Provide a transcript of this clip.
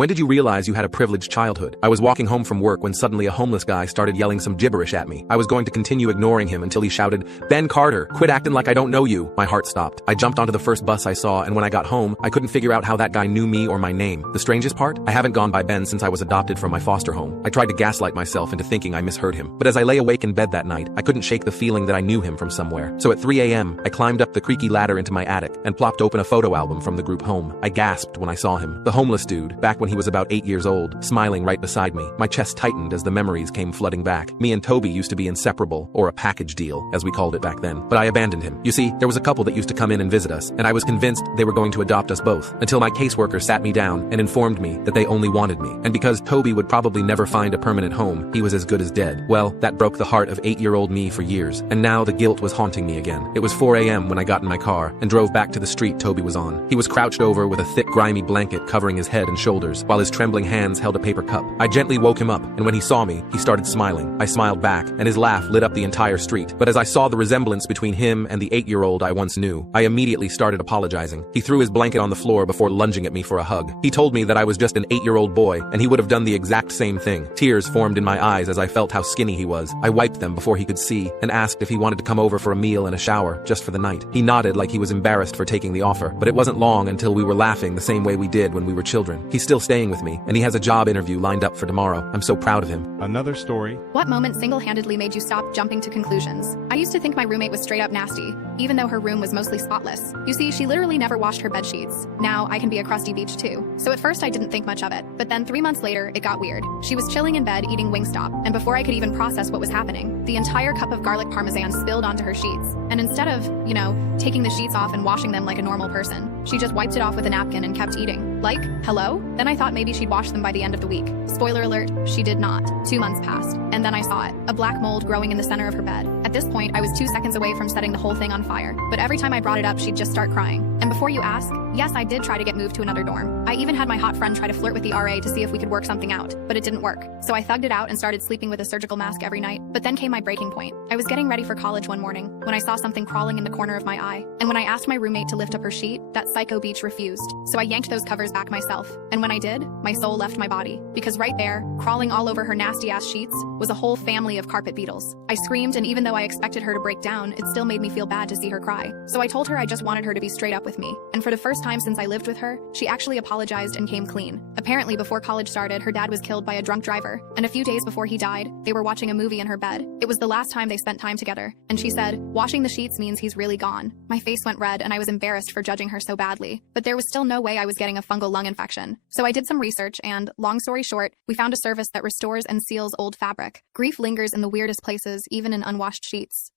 When did you realize you had a privileged childhood? I was walking home from work when suddenly a homeless guy started yelling some gibberish at me. I was going to continue ignoring him until he shouted, "Ben Carter, quit acting like I don't know you." My heart stopped. I jumped onto the first bus I saw, and when I got home, I couldn't figure out how that guy knew me or my name. The strangest part? I haven't gone by Ben since I was adopted from my foster home. I tried to gaslight myself into thinking I misheard him. But as I lay awake in bed that night, I couldn't shake the feeling that I knew him from somewhere. So at 3 a.m., I climbed up the creaky ladder into my attic and plopped open a photo album from the group home. I gasped when I saw him. The homeless dude, back when he was about 8 years old, smiling right beside me. My chest tightened as the memories came flooding back. Me and Toby used to be inseparable, or a package deal, as we called it back then. But I abandoned him. You see, there was a couple that used to come in and visit us, and I was convinced they were going to adopt us both, until my caseworker sat me down and informed me that they only wanted me. And because Toby would probably never find a permanent home, he was as good as dead. Well, that broke the heart of 8-year-old me for years, and now the guilt was haunting me again. It was 4 a.m. when I got in my car and drove back to the street Toby was on. He was crouched over with a thick, grimy blanket covering his head and shoulders, while his trembling hands held a paper cup. I gently woke him up, and when he saw me, he started smiling. I smiled back, and his laugh lit up the entire street. But as I saw the resemblance between him and the 8-year-old I once knew, I immediately started apologizing. He threw his blanket on the floor before lunging at me for a hug. He told me that I was just an 8-year-old boy, and he would have done the exact same thing. Tears formed in my eyes as I felt how skinny he was. I wiped them before he could see, and asked if he wanted to come over for a meal and a shower, just for the night. He nodded like he was embarrassed for taking the offer, but it wasn't long until we were laughing the same way we did when we were children. He's still staying with me, and he has a job interview lined up for tomorrow. I'm so proud of him. Another story. What moment single-handedly made you stop jumping to conclusions? I used to think my roommate was straight up nasty, even though her room was mostly spotless. You see, she literally never washed her bed sheets. Now, I can be a crusty beach too. So at first I didn't think much of it, but then 3 months later, it got weird. She was chilling in bed eating Wingstop, and before I could even process what was happening, the entire cup of garlic parmesan spilled onto her sheets. And instead of, taking the sheets off and washing them like a normal person, she just wiped it off with a napkin and kept eating. Like, hello? Then I thought maybe she'd wash them by the end of the week. Spoiler alert, she did not. 2 months passed, and then I saw it. A black mold growing in the center of her bed. At this point, I was 2 seconds away from setting the whole thing on fire. But every time I brought it up, she'd just start crying. And before you ask, yes, I did try to get moved to another dorm. I even had my hot friend try to flirt with the RA to see if we could work something out, but it didn't work. So I thugged it out and started sleeping with a surgical mask every night. But then came my breaking point. I was getting ready for college one morning when I saw something crawling in the corner of my eye. And when I asked my roommate to lift up her sheet, that psycho beach refused. So I yanked those covers back myself. And when I did, my soul left my body. Because right there, crawling all over her nasty ass sheets, was a whole family of carpet beetles. I screamed, and even though I expected her to break down, it still made me feel bad to see her cry. So I told her I just wanted her to be straight up with me. And for the first time since I lived with her, she actually apologized and came clean. Apparently, before college started, her dad was killed by a drunk driver, and a few days before he died, they were watching a movie in her bed. It was the last time they spent time together, and she said, "Washing the sheets means he's really gone." My face went red, and I was embarrassed for judging her so badly. But there was still no way I was getting a fungal lung infection. So I did some research, and, long story short, we found a service that restores and seals old fabric. Grief lingers in the weirdest places, even in unwashed sheets.